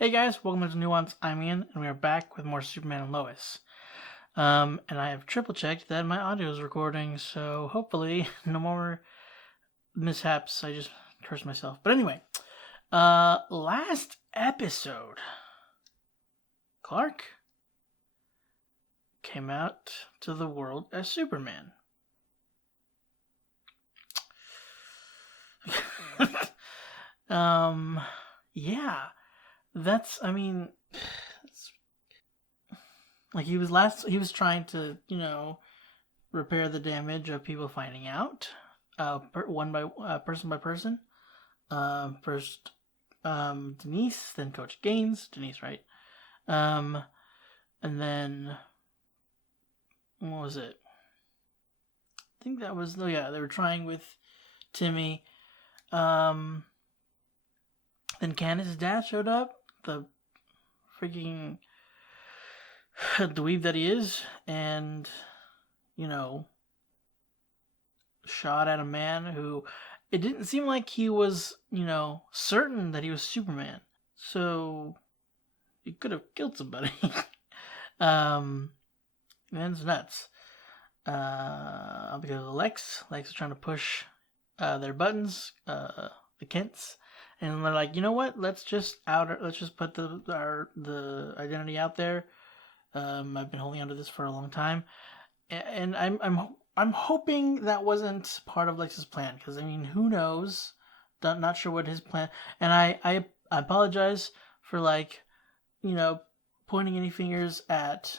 Hey guys, welcome to Nuance. I'm Ian, and we are back with more Superman and Lois. And I have triple checked that my audio is recording, so hopefully no more mishaps. I just cursed myself. But anyway, last episode, Clark came out to the world as Superman. Yeah. Like he was trying to, repair the damage of people finding out, person by person. First, Denise, then Coach Gaines, Denise, right? And then, what was it? I think that was, they were trying with Timmy. Then Candace's dad showed up, the freaking dweeb that he is, and, shot at a man who, it didn't seem like he was, certain that he was Superman. So, he could have killed somebody. Man's nuts. Because of Lex is trying to push their buttons, the Kents. And they're like, you know what? Let's just put the identity out there. I've been holding on to this for a long time, and I'm hoping that wasn't part of Lex's plan, because who knows? Not sure what his plan. And I apologize for pointing any fingers at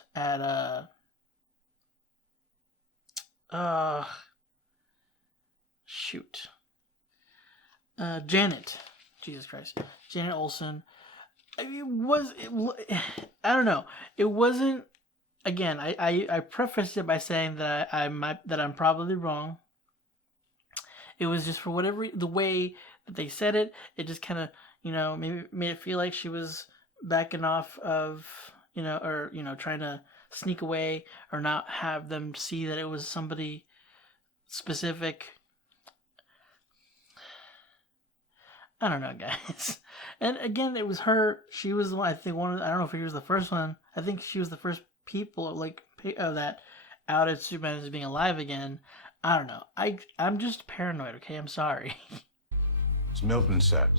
Janet. Jesus Christ. Janet Olsen. I don't know. It wasn't. Again, I prefaced it by saying that I'm probably wrong. It was just for whatever the way that they said it. It just kind of maybe made it feel like she was backing off of or trying to sneak away or not have them see that it was somebody specific. I don't know, guys. And again, it was her. She was, I think, I don't know if she was the first one. I think she was the first people, that outed Superman as being alive again. I don't know. I'm just paranoid, okay? I'm sorry. It's Milton set.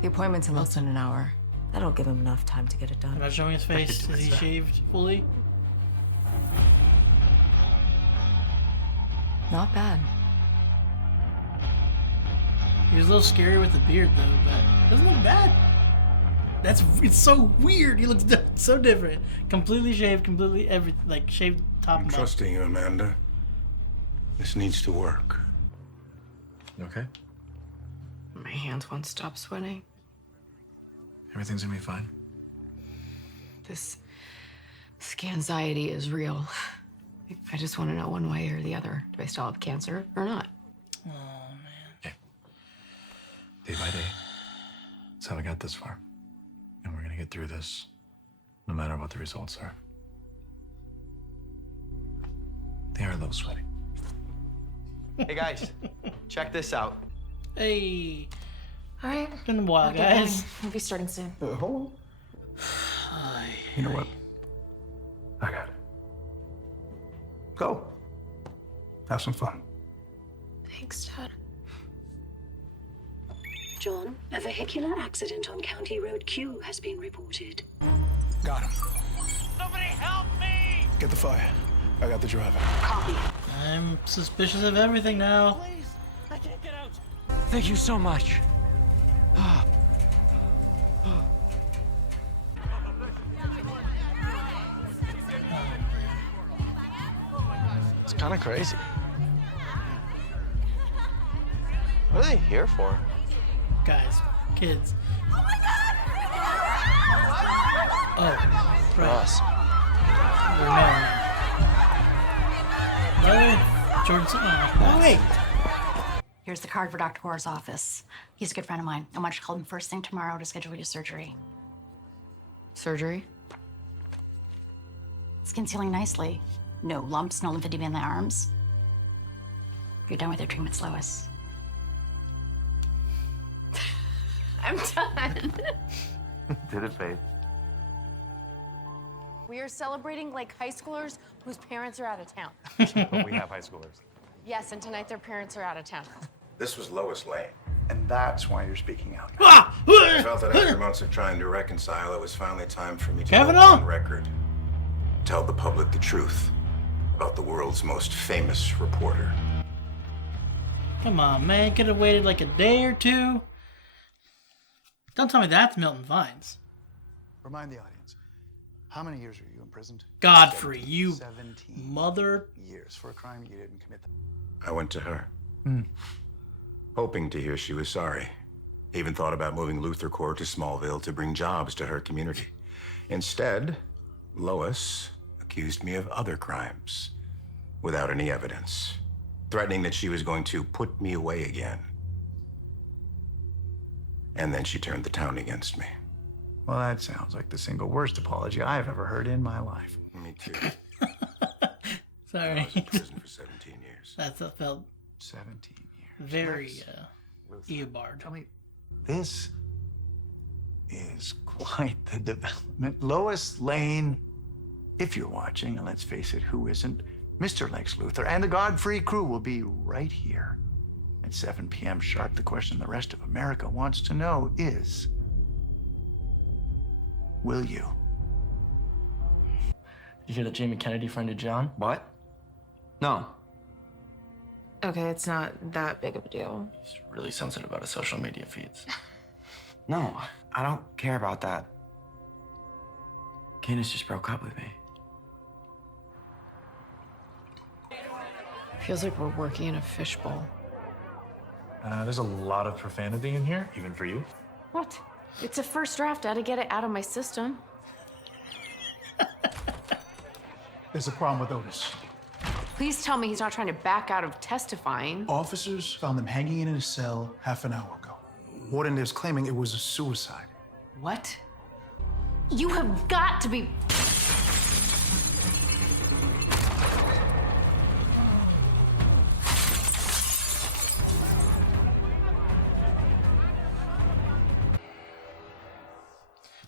The appointment's in less than an hour. That'll give him enough time to get it done. I'm not showing his face. Is he shaved fully? Not bad. He was a little scary with the beard, though, but it doesn't look bad. It's so weird. He looks so different. Completely shaved, shaved top and bottom. I'm trusting you, Amanda. This needs to work. You okay? My hands won't stop sweating. Everything's gonna be fine. This anxiety is real. I just want to know one way or the other. Do I still have cancer or not? Oh, man. Okay. Day by day. That's how we got this far. And we're gonna get through this, no matter what the results are. They are a little sweaty. Hey guys, check this out. Hey. All right. It's been a while, guys. We'll be starting soon. Hold on. You know what? I got it. Go. Have some fun. Thanks, Dad. John, a vehicular accident on County Road Q has been reported. Got him. Somebody help me! Get the fire. I got the driver. Copy. I'm suspicious of everything now. Please, I can't get out. Thank you so much. It's kind of crazy. What are they here for? Guys, kids. Oh my God! Oh, For right. us. We're married now. Oh, Jordan's. Oh, wait. Here's the card for Dr. Gore's office. He's a good friend of mine. I want you to call him first thing tomorrow to schedule your surgery. Surgery? Skin's healing nicely. No lumps, no lymphedema in the arms. You're done with your treatments, Lois. I'm done. Did it fade? We are celebrating like high schoolers whose parents are out of town. But we have high schoolers. Yes, and tonight their parents are out of town. This was Lois Lane. And that's why you're speaking out. I felt that after months of trying to reconcile, it was finally time for me to go Cavanaugh? on record. Tell the public the truth about the world's most famous reporter. Come on, man. Could have waited like a day or two. Don't tell me that's Milton Vines. Remind the audience, how many years were you imprisoned? Godfrey, you 17 mother. years for a crime you didn't commit. I went to her, hoping to hear she was sorry. Even thought about moving Luther Corps to Smallville to bring jobs to her community. Instead, Lois accused me of other crimes without any evidence, threatening that she was going to put me away again. And then she turned the town against me. Well, that sounds like the single worst apology I've ever heard in my life. Me too. Sorry. I was in prison for 17 years. That felt 17 years. very Eobard. Tell me, this is quite the development. Lois Lane, if you're watching, and let's face it, who isn't? Mr. Lex Luthor and the Godfrey crew will be right here at 7 p.m. sharp. The question the rest of America wants to know is, will you? You hear that Jamie Kennedy friended John? What? No. Okay, it's not that big of a deal. He's really sensitive about his social media feeds. No, I don't care about that. Candace just broke up with me. Feels like we're working in a fishbowl. There's a lot of profanity in here, even for you. What? It's a first draft. I had to get it out of my system. There's a problem with Otis. Please tell me he's not trying to back out of testifying. Officers found him hanging in his cell half an hour ago. Warden is claiming it was a suicide. What? You have got to be...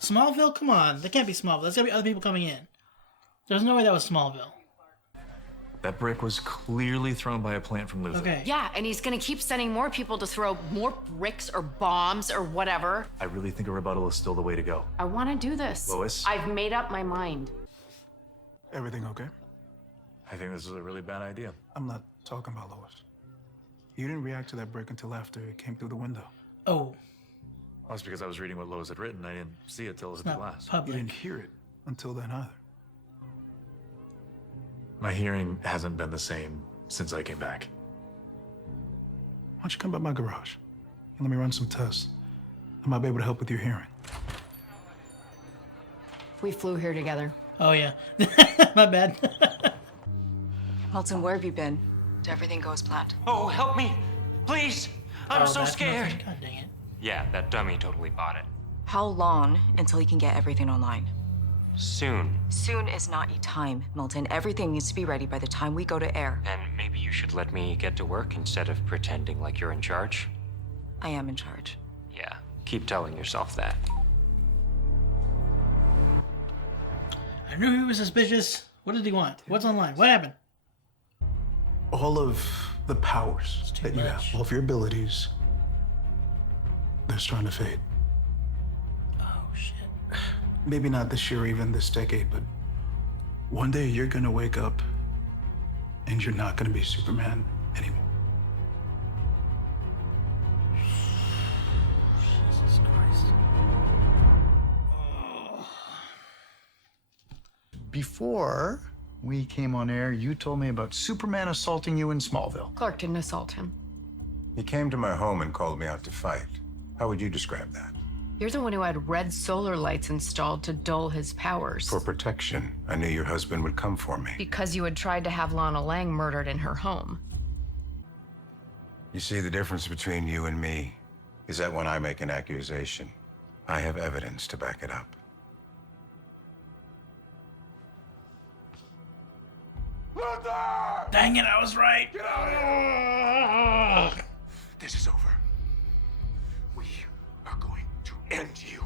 Smallville? Come on. That can't be Smallville. There's gotta be other people coming in. There's no way that was Smallville. That brick was clearly thrown by a plant from Luther. Okay. Yeah, and he's gonna keep sending more people to throw more bricks or bombs or whatever. I really think a rebuttal is still the way to go. I wanna do this. Lois? I've made up my mind. Everything okay? I think this is a really bad idea. I'm not talking about Lois. You didn't react to that brick until after it came through the window. Oh, Well, that's because I was reading what Lois had written. I didn't see it till it it's hit the not glass. You public. didn't hear it until then either. My hearing hasn't been the same since I came back. Why don't you come by my garage and let me run some tests? I might be able to help with your hearing. We flew here together. Oh, yeah. My bad. Milton, where have you been? Did everything go as planned? Oh, help me. Please. I'm so that's scared. nothing. God dang it. Yeah, that dummy totally bought it. How long until you can get everything online? Soon. Soon is not a time, Milton. Everything needs to be ready by the time we go to air. Then maybe you should let me get to work instead of pretending like you're in charge. I am in charge. Yeah, keep telling yourself that. I knew he was suspicious. What did he want? What's online? What happened? All of the powers too that you have, much. all of your abilities, they're starting to fade. Oh, shit. Maybe not this year, even this decade, but one day you're gonna wake up and you're not gonna be Superman anymore. Jesus Christ. Before we came on air, you told me about Superman assaulting you in Smallville. Clark didn't assault him. He came to my home and called me out to fight. How would you describe that? You're the one who had red solar lights installed to dull his powers. For protection. I knew your husband would come for me. Because you had tried to have Lana Lang murdered in her home. You see, the difference between you and me is that when I make an accusation, I have evidence to back it up. Dang it, I was right. Get out of here! This is over. We are going to end you.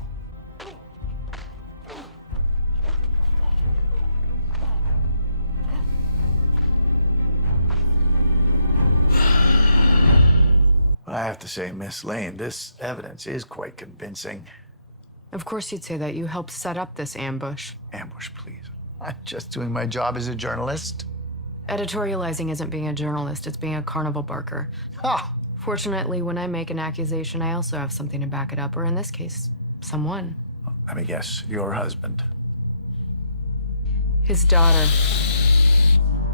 I have to say, Miss Lane, this evidence is quite convincing. Of course you'd say that. You helped set up this ambush. Ambush, please. I'm just doing my job as a journalist. Editorializing isn't being a journalist, it's being a carnival barker. Ha! Fortunately, when I make an accusation, I also have something to back it up, or in this case, someone. Let me guess, your husband. His daughter.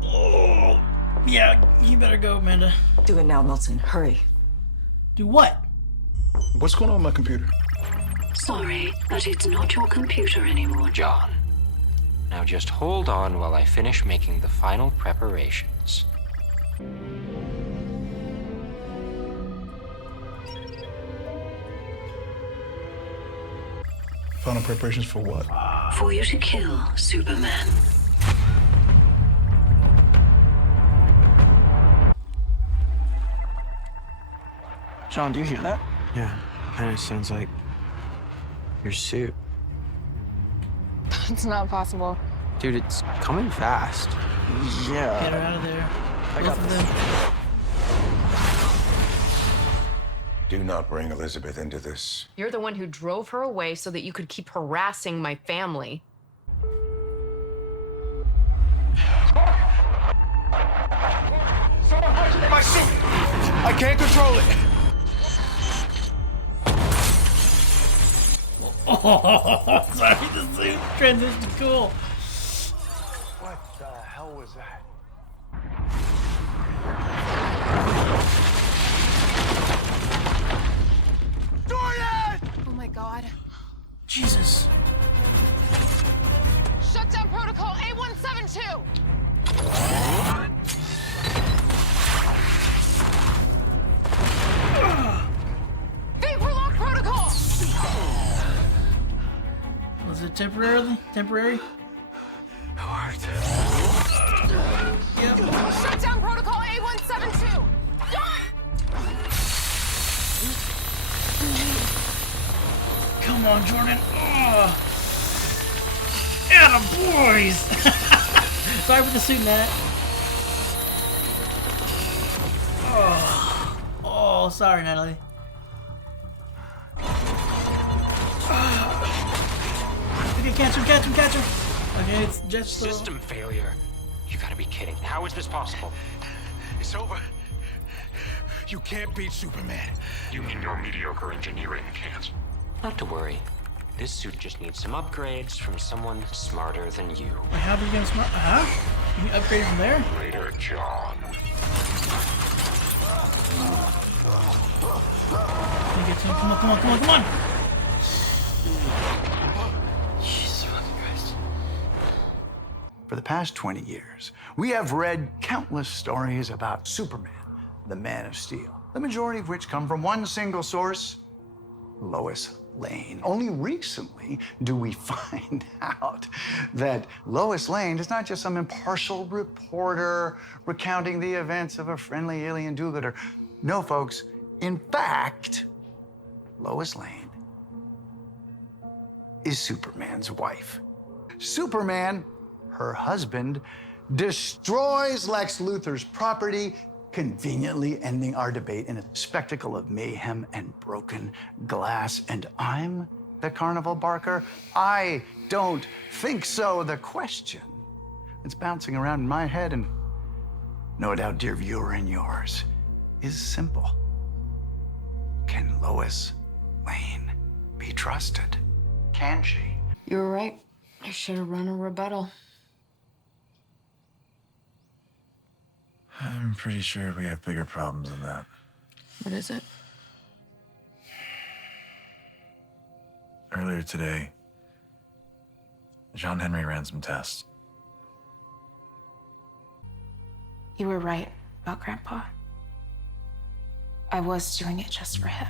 Oh, yeah, you better go, Amanda. Do it now, Milton. Hurry. Do what? What's going on with my computer? Sorry, but it's not your computer anymore, John. Now just hold on while I finish making the final preparations. Final preparations for what? For you to kill Superman. John, do you hear that? Yeah, kind of sounds like your suit. It's not possible. Dude, it's coming fast. Get her out of there. Both of them. Do not bring Elizabeth into this. You're the one who drove her away so that you could keep harassing my family. My suit! I can't control it! Oh, sorry, the suit transition cool. What the hell was that? Oh my god. Jesus. Shutdown protocol A172! Vapor lock protocol! Was it temporary? Yep. Shutdown protocol A172! Come on, Jordan. Oh. Atta boys. Sorry for the suit, Nat. Oh, sorry, Natalie. Okay, catch him. Okay, it's just System failure. You gotta be kidding. How is this possible? It's over. You can't beat Superman. You mean your mediocre engineering can't? Not to worry. This suit just needs some upgrades from someone smarter than you. Wait, how do you get smart? You can upgrade it from there? Later, John. Can you get to him? Come on. Jesus fucking Christ. For the past 20 years, we have read countless stories about Superman, the Man of Steel, the majority of which come from one single source, Lois Lane. Only recently do we find out that Lois Lane is not just some impartial reporter recounting the events of a friendly alien do-gooder. No, folks. In fact, Lois Lane is Superman's wife. Superman, her husband, destroys Lex Luthor's property, conveniently ending our debate in a spectacle of mayhem and broken glass. And I'm the carnival barker? I don't think so. The question that's bouncing around in my head, and no doubt, dear viewer, in yours, is simple. Can Lois Lane be trusted? Can she? You were right. I should have run a rebuttal. I'm pretty sure we have bigger problems than that. What is it? Earlier today, Jon Henry ran some tests. You were right about Grandpa. I was doing it just for him,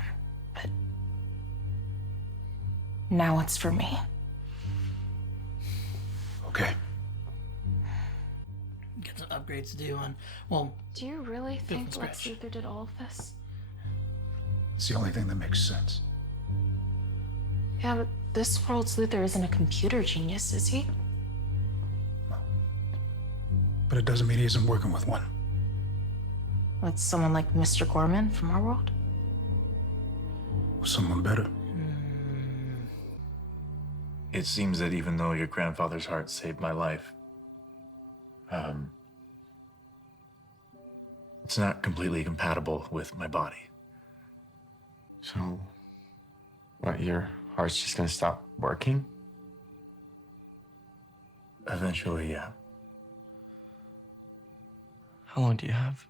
but now it's for me. Okay. Get some upgrades to do on, well... Do you really from think Lex scratch. Luthor did all of this? It's the only thing that makes sense. Yeah, but this world's Luthor isn't a computer genius, is he? But it doesn't mean he isn't working with one. Like someone like Mr. Gorman from our world? with someone better. It seems that even though your grandfather's heart saved my life, it's not completely compatible with my body. So, what, your heart's just gonna stop working? Eventually, yeah. How long do you have?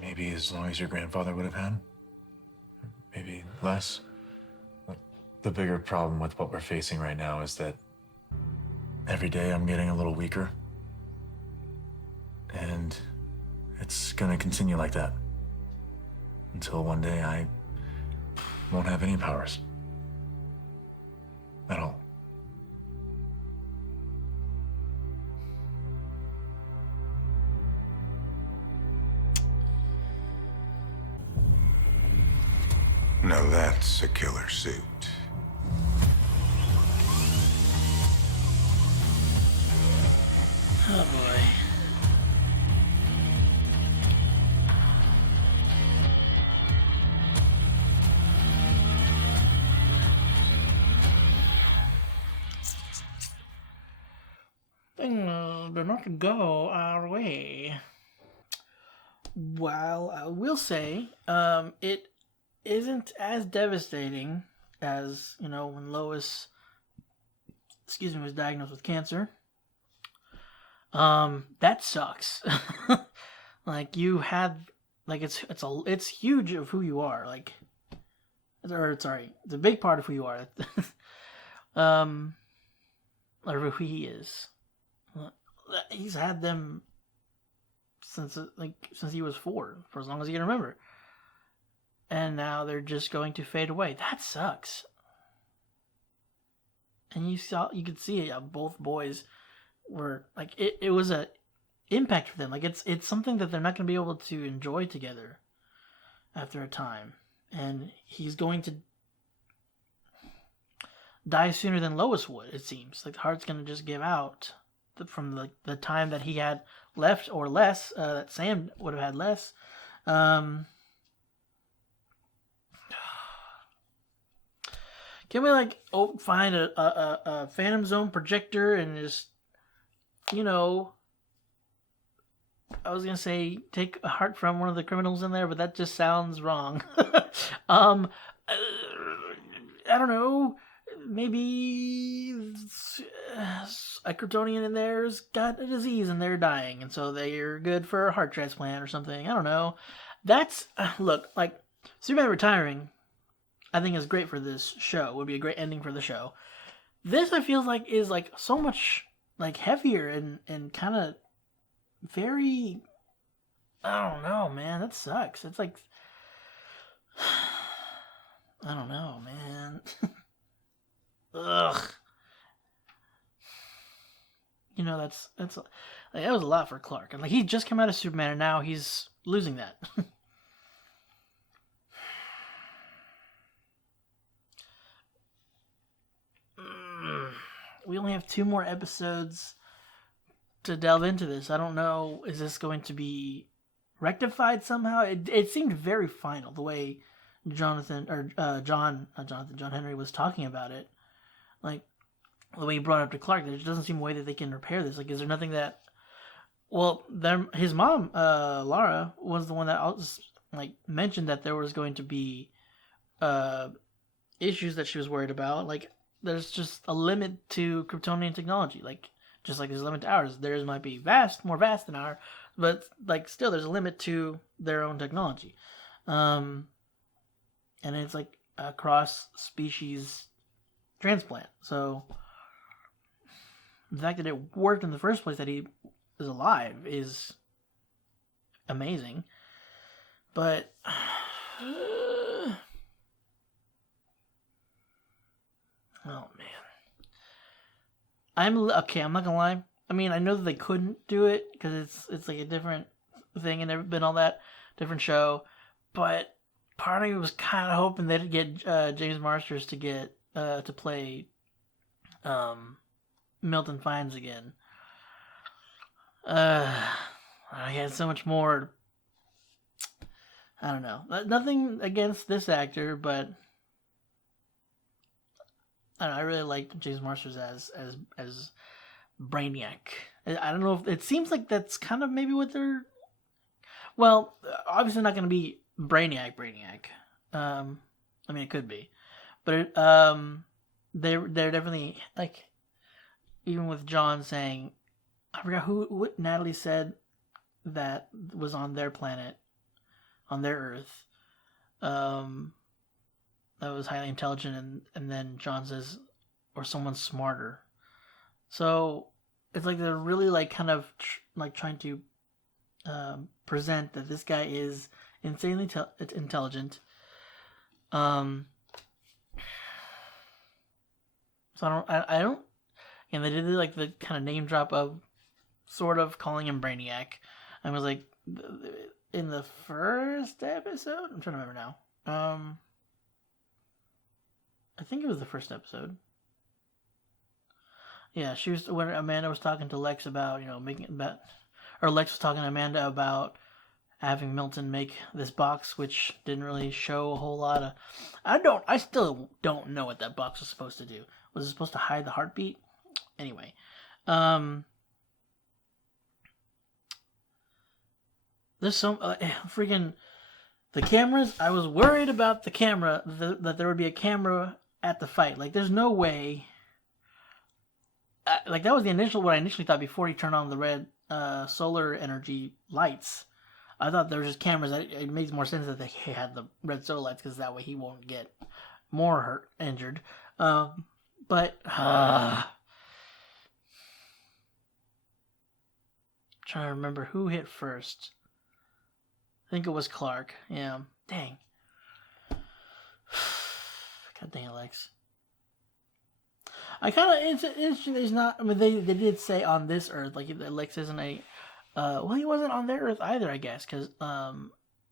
Maybe as long as your grandfather would have had. Maybe less. But the bigger problem with what we're facing right now is that every day I'm getting a little weaker. And it's gonna continue like that. Until one day I won't have any powers. At all. Now that's a killer suit. Oh boy. Things do not go our way. While I will say, it isn't as devastating as, when Lois, was diagnosed with cancer. That sucks. Like, you had, like, it's huge of who you are, like, or sorry, it's a big part of who you are. Or who he is. He's had them since he was 4, for as long as he can remember. And now they're just going to fade away. That sucks. And you could see both boys were like, it was a impact for them. Like, it's something that they're not going to be able to enjoy together after a time. And he's going to die sooner than Lois would, it seems. Like, the heart's going to just give out from the time that he had left, or less, that Sam would have had less. Can we find a Phantom Zone projector and just, I was gonna say take a heart from one of the criminals in there, but that just sounds wrong. I don't know. Maybe a Kryptonian in there's got a disease and they're dying, and so they're good for a heart transplant or something. I don't know. That's look, like, Superman retiring, I think is great for this show. Would be a great ending for the show. This, I feel like, is like so much like heavier and kind of very, I don't know, man. That sucks. It's like, I don't know, man. Ugh. That's like, that was a lot for Clark. And like, he just came out of Superman and now he's losing that. We only have 2 more episodes to delve into this. I don't know, is this going to be rectified somehow? It seemed very final, the way Jon Henry was talking about it. Like, the way he brought it up to Clark, there just doesn't seem a way that they can repair this. Like, is there nothing that... Well, his mom, Lara, was the one that mentioned that there was going to be issues that she was worried about. Like, there's just a limit to Kryptonian technology. Like, just like there's a limit to ours. Theirs might be more vast than ours, but like still there's a limit to their own technology. And it's like a cross-species transplant. So the fact that it worked in the first place, that he is alive, is amazing. But oh man, I'm not gonna lie. I mean, I know that they couldn't do it because it's like a different thing and never been all that different show. But part of me was kind of hoping they'd get James Marsters to get to play Milton Fiennes again. I had so much more. I don't know. Nothing against this actor, but I don't know, I really liked James Marsters as Brainiac. I don't know if it seems like that's kind of maybe what they're. Well, obviously not going to be Brainiac. I mean, it could be, but they're definitely like, even with John saying, I forgot what Natalie said that was on their planet, on their Earth, that was highly intelligent, and then John says, or someone smarter. So it's like they're really like kind of like trying to present that this guy is insanely intelligent. So I don't. And they did like the kind of name drop of sort of calling him Brainiac. I was like, in the first episode, I'm trying to remember now. I think it was the first episode. Yeah, she was when Amanda was talking to Lex about, you know, making that, or Lex was talking to Amanda about having Milton make this box, which didn't really show a whole lot of. I still don't know what that box was supposed to do. Was it supposed to hide the heartbeat? Anyway, there's some freaking the cameras. I was worried about the camera, that there would be a camera at the fight. Like, there's no way. Like, that was what I initially thought before he turned on the red solar energy lights. I thought there was just cameras. It makes more sense that they had the red solar lights, because that way he won't get more injured. But trying to remember who hit first. I think it was Clark. Yeah. Dang. God dang it, Lex. I kind of, it's interesting that he's not, I mean, they did say on this Earth, like, Lex isn't a, well, he wasn't on their Earth either, I guess, because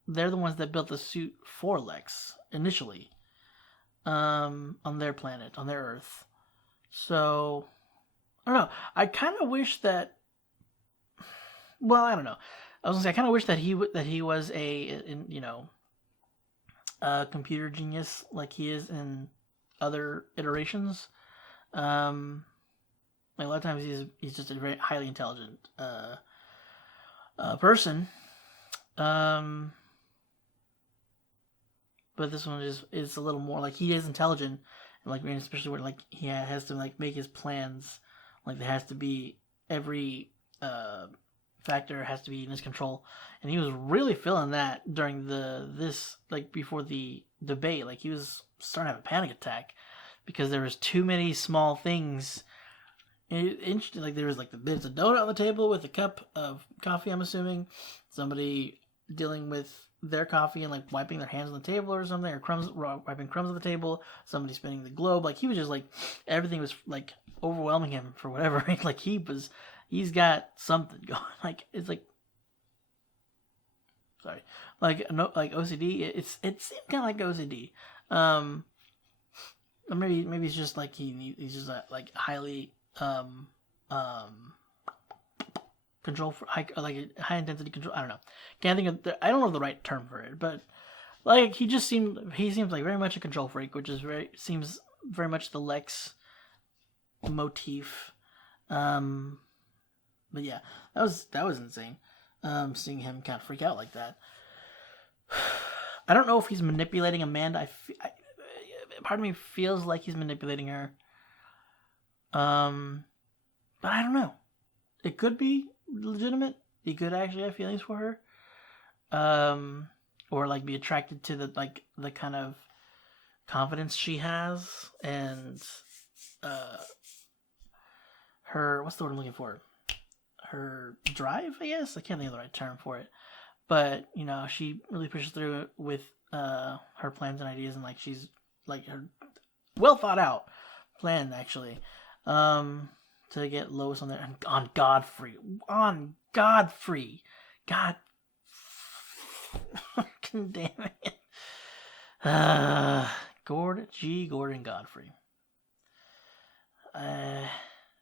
they're the ones that built the suit for Lex, initially, on their planet, on their Earth. So, I don't know, I kind of wish that, well, I don't know, I was gonna say, I kind of wish that he was a computer genius like he is in other iterations. Like, a lot of times he's just a very highly intelligent person. But this one is a little more like he is intelligent, and like, especially where like he has to like make his plans. Like, there has to be every factor has to be in his control, and he was really feeling that during this before the debate. Like, he was starting to have a panic attack because there was too many small things. Interesting, like there was like there's a donut on the table with a cup of coffee. I'm assuming somebody dealing with their coffee and like wiping their hands on the table or something, or wiping crumbs on the table. Somebody spinning the globe. Like, he was just like, everything was like overwhelming him for whatever. Like, he's got something going. Like, it's like, sorry, like no, like OCD. It seemed kind of like OCD. Or maybe it's just like he's just like highly control for high intensity control. I don't know. Can't think of I don't know the right term for it, but like he seems like very much a control freak, which is seems very much the Lex motif. But yeah, that was insane. Seeing him kind of freak out like that. I don't know if he's manipulating Amanda. Part of me feels like he's manipulating her. But I don't know. It could be legitimate. He could actually have feelings for her. Or like be attracted to the kind of confidence she has, and her, what's the word I'm looking for? Her drive, I guess. I can't think of the right term for it. But, you know, she really pushes through with her plans and ideas, and like she's like her well thought out plan, actually, to get Lois on there, and on Godfrey, God, damn it, Gordon Godfrey.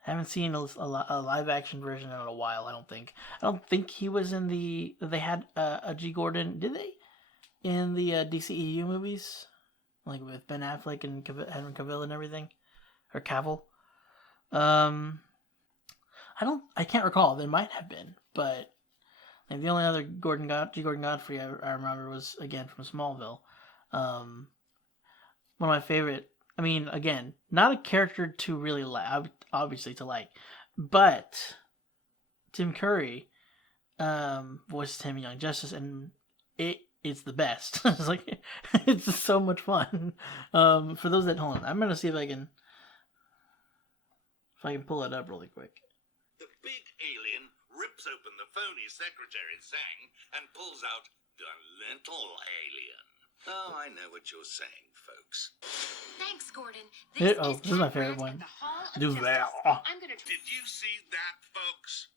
Haven't seen a live action version in a while. I don't think he was in they had a G Gordon, did they? in the DCEU movies, like with Ben Affleck and Henry Cavill and everything, or Cavill. I can't recall. There might have been, but like the only other Gordon Godfrey I remember was again from Smallville. One of my favorite. I mean, again, not a character to really obviously to like, but Tim Curry voices him in Young Justice, and it's the best. It's like it's just so much fun. For those that hold on, I'm gonna see if I can pull it up really quick. The big alien rips open the phony secretary's sang and pulls out the little alien. Oh, I know what you're saying, folks. Thanks, Gordon. This is my favorite one. Do that. Did you see that, folks?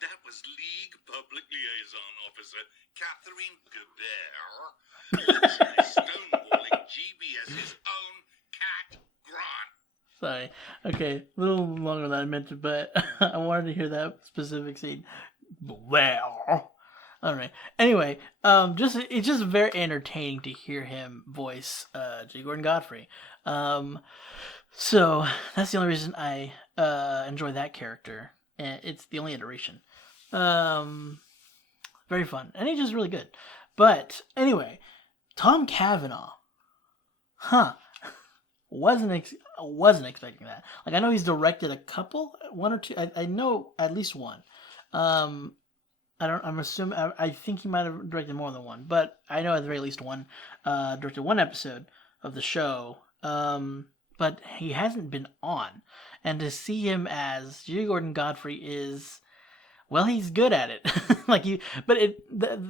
That was League Public Liaison Officer Catherine Gebert stonewalling GBS's own Cat Grant. Sorry. Okay, a little longer than I meant to, but I wanted to hear that specific scene. Well, all right. Anyway, it's just very entertaining to hear him voice J. Gordon Godfrey. So that's the only reason I enjoy that character, and it's the only iteration. Very fun, and he's just really good. But anyway, Tom Cavanaugh, wasn't expecting that. Like, I know he's directed a couple, one or two. I know at least one. I think he might have directed more than one, but I know at the very least one. Directed one episode of the show. But he hasn't been on, and to see him as J. Gordon Godfrey is, well, he's good at it.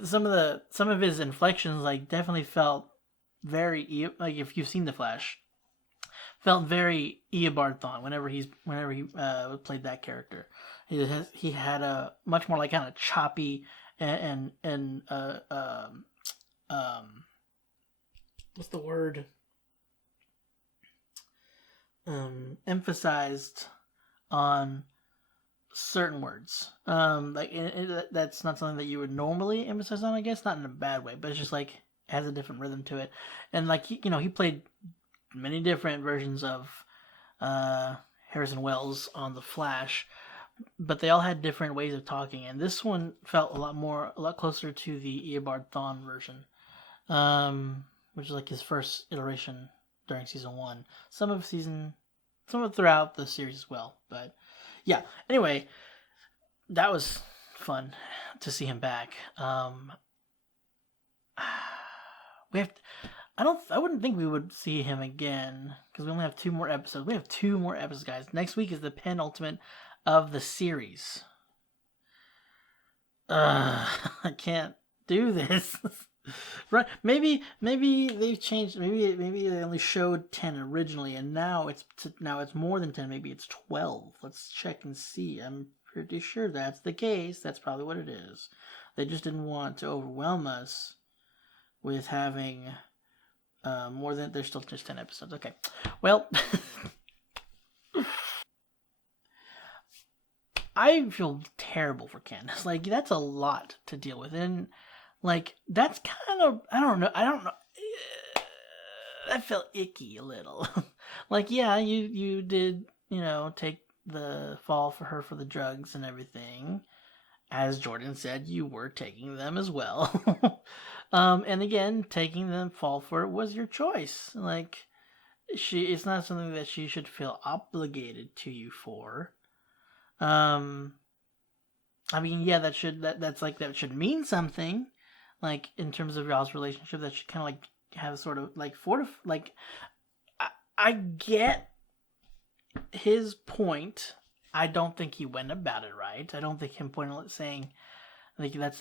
Some of his inflections like definitely felt very like, if you've seen The Flash, felt very Eobard Thawne whenever he played that character. He had a much more like kind of choppy and what's the word? Emphasized on certain words. That's not something that you would normally emphasize on, I guess, not in a bad way, but it's just like has a different rhythm to it. And like he played many different versions of Harrison Wells on The Flash, but they all had different ways of talking, and this one felt a lot closer to the Eobard Thawne version, which is like his first iteration during season 1. Some of throughout the series as well. But yeah, anyway, that was fun to see him back. I wouldn't think we would see him again because we only have 2 more episodes. We have 2 more episodes, guys. Next week is the penultimate of the series. I can't do this. Right? Maybe they've changed. Maybe they only showed 10 originally, and now it's more than 10. Maybe it's 12. Let's check and see. I'm pretty sure that's the case. That's probably what it is. They just didn't want to overwhelm us with having more than. There's still just 10 episodes. Okay. Well, I feel terrible for Candace. Like, that's a lot to deal with, and like, that's kind of, I don't know. That felt icky a little. Like, yeah, you did, take the fall for her for the drugs and everything. As Jordan said, you were taking them as well. And again, taking them fall for it was your choice. Like, it's not something that she should feel obligated to you for. I mean, yeah, that should mean something. Like, in terms of y'all's relationship, that should kind of like have sort of like I get his point. I don't think he went about it right. I don't think him saying like that's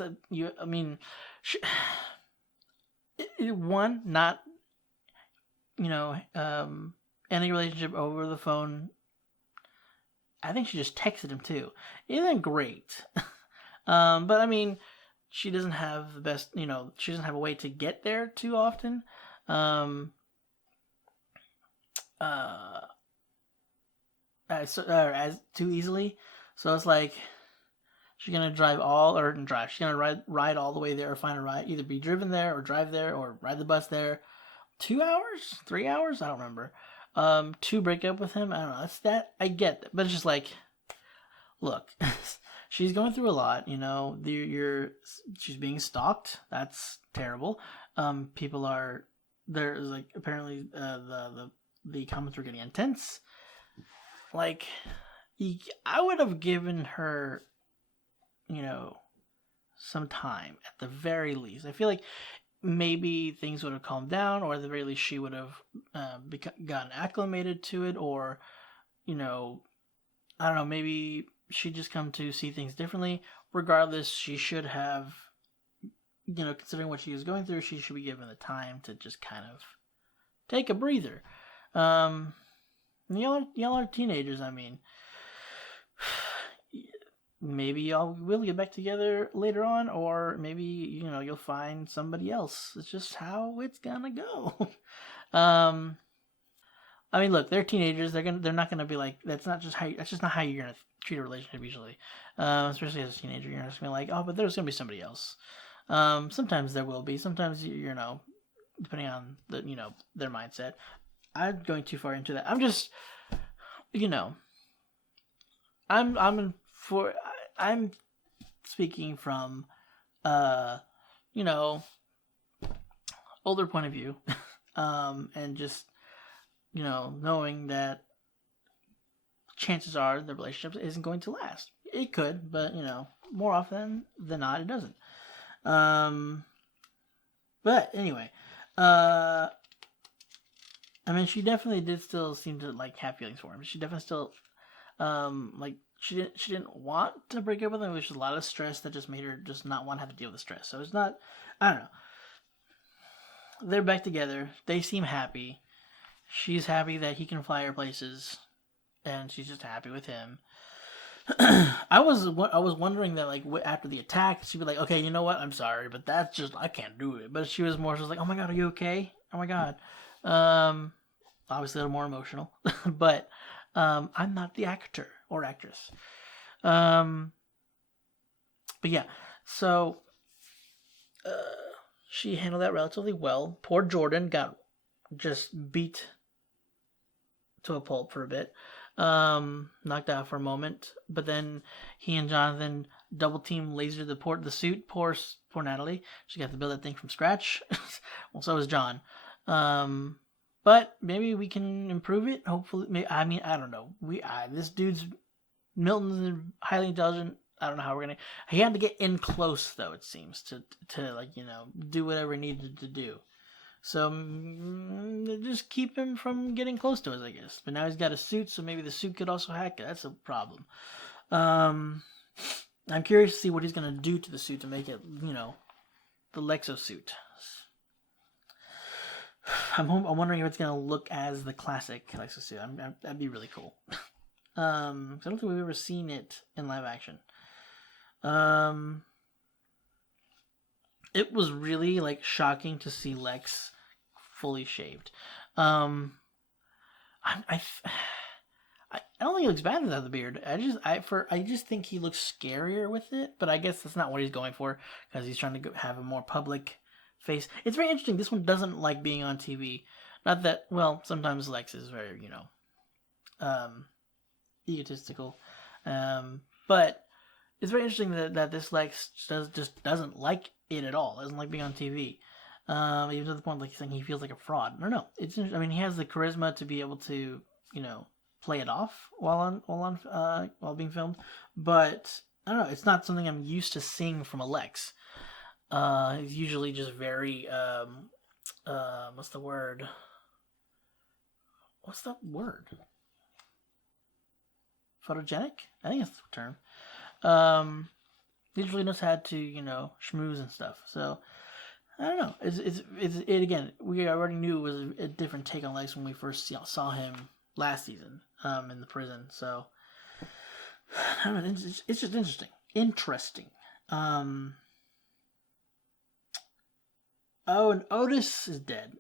one, not ending a relationship over the phone. I think she just texted him too. Isn't great. But I mean, she doesn't have the best, she doesn't have a way to get there too often. As too easily. So it's like, She's gonna She's gonna ride all the way there, or find a ride, either be driven there, or drive there, or ride the bus there. 2 hours, 3 hours, I don't remember. To break up with him, I don't know. That's that. I get that, but it's just like, look, she's going through a lot. You know, she's being stalked. That's terrible. People are there's like apparently the comments were getting intense. Like, I would have given her, some time at the very least. I feel like maybe things would have calmed down, or at the very least she would have gotten acclimated to it, or, I don't know, maybe she'd just come to see things differently. Regardless, she should have, considering what she was going through, she should be given the time to just kind of take a breather. Y'all are teenagers, I mean. Maybe y'all will get back together later on, or maybe, you'll find somebody else. It's just how it's gonna go. I mean, look, they're teenagers. They're not gonna be like, that's just not how you're gonna treat a relationship usually. Especially as a teenager, you're just gonna be like, oh, but there's gonna be somebody else. Sometimes there will be. Sometimes, depending on their mindset. I'm going too far into that. I'm just, I'm speaking from, older point of view, and just, knowing that chances are the relationship isn't going to last. It could, but, more often than not, it doesn't. But anyway, I mean, she definitely did still seem to have feelings for him. She definitely still, she didn't want to break up with him. It was just a lot of stress that just made her just not want to have to deal with the stress. So it's not, I don't know. They're back together. They seem happy. She's happy that he can fly her places, and she's just happy with him. I was wondering that after the attack, she'd be like, okay, you know what? I'm sorry, but that's just, I can't do it. But she was more just like, oh my God, are you okay? Oh my God. Obviously a little more emotional, but I'm not the actor or actress. But yeah, so she handled that relatively well. Poor Jordan got just beat to a pulp for a bit. Knocked out for a moment, but then he and Jonathan double team lasered the suit. Poor Natalie. She got to build that thing from scratch. Well, so was John. But maybe we can improve it. Hopefully, I mean, I don't know. This dude's Milton's highly intelligent. I don't know how we're gonna. He had to get in close though. It seems to do whatever he needed to do. So just keep him from getting close to us, I guess. But now he's got a suit, so maybe the suit could also hack it. That's a problem. I'm curious to see what he's gonna do to the suit to make it, the exosuit. I'm wondering if it's gonna look as the classic exosuit. That'd be really cool. I don't think we've ever seen it in live action. It was really shocking to see Lex fully shaved. I don't think he looks bad without the beard. I just think he looks scarier with it. But I guess that's not what he's going for, because he's trying to have a more public face. It's very interesting. This one doesn't like being on TV. Not that, well, sometimes Lex is very, egotistical. But it's very interesting that this Lex just doesn't like it at all. Doesn't like being on TV. Even to the point he's saying he feels like a fraud. I don't know. He has the charisma to be able to, play it off while being filmed. But I don't know. It's not something I'm used to seeing from a Lex. He's usually just very what's the word? Photogenic? I think that's the term. Usually knows how to, schmooze and stuff. So I don't know. It's again, we already knew it was a different take on Lex when we first saw him last season, in the prison. So I don't know, it's just interesting. Oh, and Otis is dead.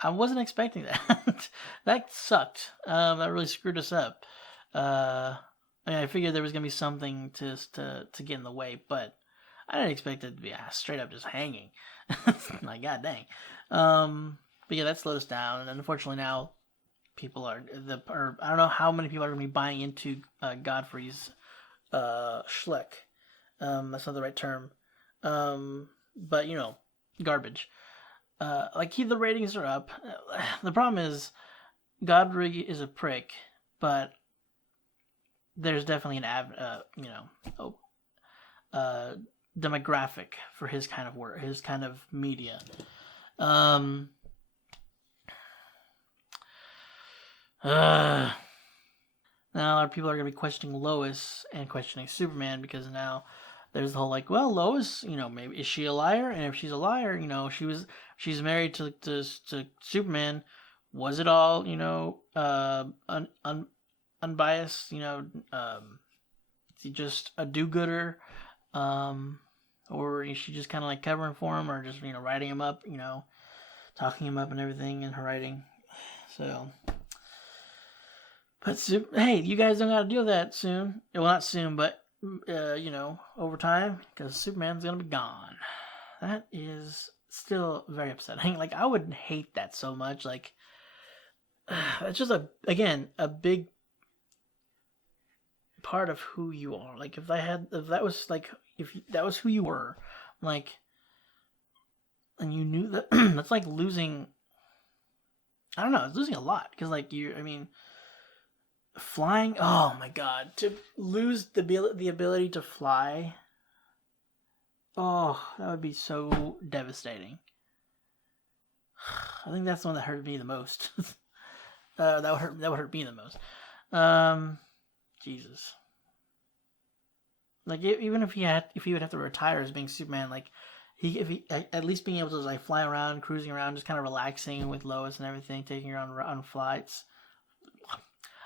I wasn't expecting that. That sucked. That really screwed us up. I mean, I figured there was gonna be something to get in the way, but I didn't expect it to be straight up just hanging. Like, god dang. But yeah, that slowed us down, and unfortunately now people I don't know how many people are gonna be buying into Godfrey's schleck. That's not the right term. But you know, garbage. The ratings are up. The problem is Godfrey is a prick, but there's definitely an demographic for his kind of work, his kind of media. Now a lot of people are going to be questioning Lois and questioning Superman, because now there's the whole like, well, Lois, maybe is she a liar? And if she's a liar, she's married to Superman. Was it all, unbiased? Is he just a do-gooder? Or is she just kind of like covering for him, or just, writing him up, talking him up and everything in her writing? So, but hey, you guys don't got to deal with that soon. Well, not soon, but over time, because Superman's gonna be gone. That is still very upsetting. Like, I would hate that so much. Like, it's just a big part of who you are. Like, if that was who you were, like, and you knew that, that's like losing. I don't know. It's losing a lot, because flying. Oh my god, to lose the ability to fly. Oh, that would be so devastating. I think that's the one that hurt me the most. That would hurt me the most. Jesus. Like, even if he would have to retire as being Superman, like if he at least being able to like fly around, cruising around, just kind of relaxing with Lois and everything, taking her on flights.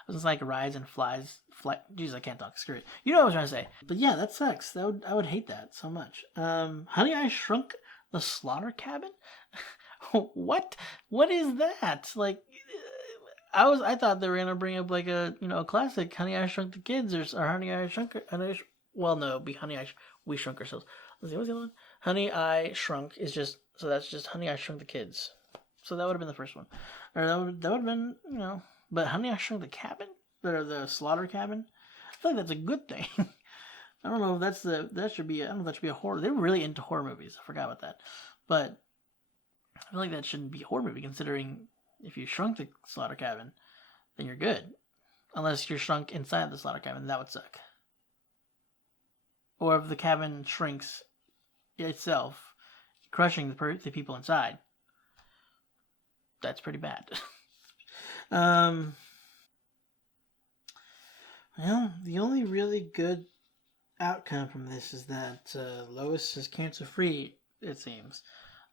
It's like rides and flies. Jesus, I can't talk. Screw it. You know what I was trying to say. But yeah, that sucks. I would hate that so much. Honey, I Shrunk the Slaughter Cabin. What? What is that? Like, I thought they were gonna bring up like a classic Honey, I Shrunk the Kids, or Honey, I Shrunk. Well, no, it'd be Honey, We Shrunk Ourselves. Let's see, what's the other one? Honey, I Shrunk is just, so that's just Honey, I Shrunk the Kids. So that would have been the first one, or that would have been But Honey, I Shrunk the Cabin, or the Slaughter Cabin. I feel like that's a good thing. I don't know if that should be a horror. They're really into horror movies. I forgot about that, but I feel like that shouldn't be a horror movie, considering if you shrunk the Slaughter Cabin, then you're good. Unless you're shrunk inside the Slaughter Cabin, that would suck. Or if the cabin shrinks itself, crushing the people inside, that's pretty bad. Well, the only really good outcome from this is that Lois is cancer-free, it seems.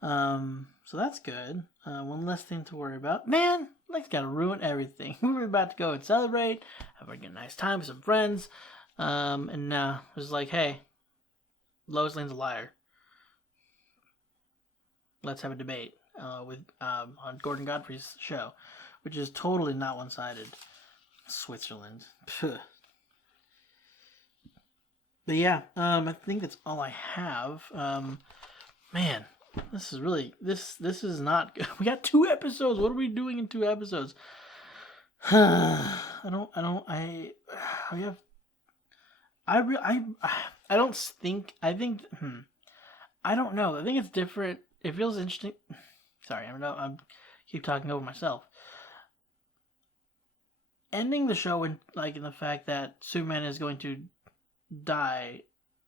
So that's good. One less thing to worry about. Man, Lex gotta ruin everything. We were about to go and celebrate, have a nice time with some friends, and now it's like, hey, Lois Lane's a liar. Let's have a debate on Gordon Godfrey's show, which is totally not one-sided. Switzerland. Puh. But yeah, I think that's all I have. Man, this is really this is not good. We got 2 episodes. What are we doing in 2 episodes? I don't know. I think it's different. It feels interesting. Sorry, I keep talking over myself. Ending the show in the fact that Superman is going to die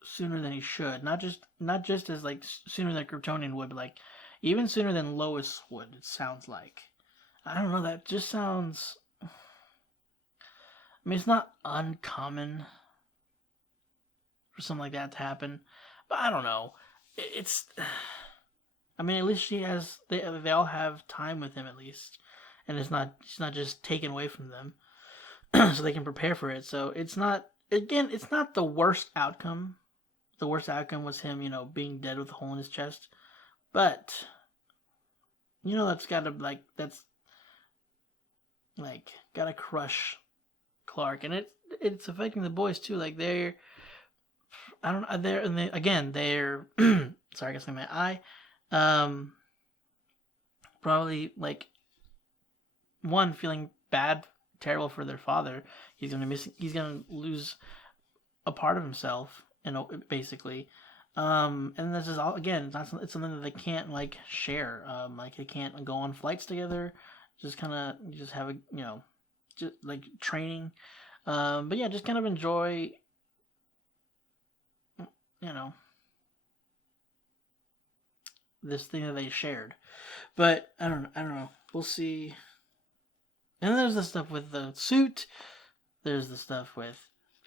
sooner than he should, not just as sooner than Kryptonian would, but even sooner than Lois would. It sounds like, I don't know, that just sounds. I mean, it's not uncommon for something like that to happen, but I don't know. It's. I mean, at least she has. They all have time with him at least, and she's not just taken away from them, so they can prepare for it. So it's not. Again, it's not the worst outcome. The worst outcome was him, being dead with a hole in his chest. But, that's gotta, gotta crush Clark. And it's affecting the boys too. Like they're, I don't know, they're sorry, I guess in my eye, probably like one feeling bad, terrible for their father. He's gonna lose a part of himself, basically. And this is all again. It's something that they can't like share. Like they can't go on flights together. Just kind of just have a just like training. But yeah, just kind of enjoy. This thing that they shared. But I don't know. We'll see. And then there's the stuff with the suit. There's the stuff with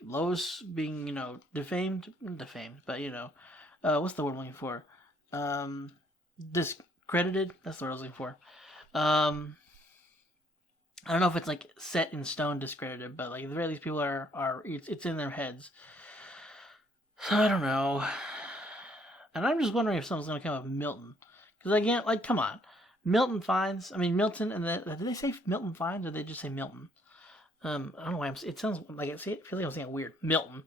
Lois being, defamed, but what's the word I'm looking for? Discredited. That's the word I was looking for. I don't know if it's like set in stone discredited, but like at the very least people are it's in their heads. So I don't know. And I'm just wondering if someone's gonna come up with Milton. Because again, like, come on. Milton Milton, and then did they say Milton Fines or did they just say Milton? I don't know why it sounds like it feels like I'm saying weird. Milton.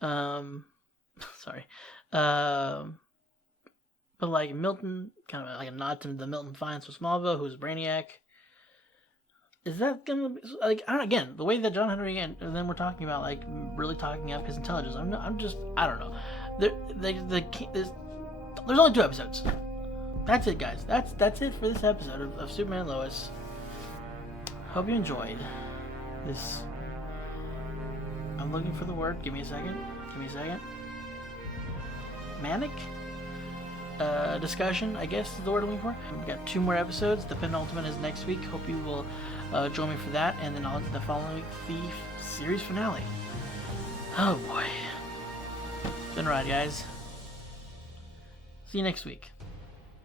Sorry. But like Milton, kind of like a nod to the Milton Fines from Smallville, who's Brainiac. Is that gonna be like? Again, the way that Jon Henry and then we're talking about like really talking up his intelligence. I don't know. There's only 2 episodes. That's it, guys. That's it for this episode of Superman and Lois. Hope you enjoyed this. I'm looking for the word. Give me a second. Manic discussion, I guess is the word I'm looking for. We've got 2 more episodes. The penultimate is next week. Hope you will join me for that, and then on to the following week, the series finale. Oh boy. It's been a ride, guys. See you next week.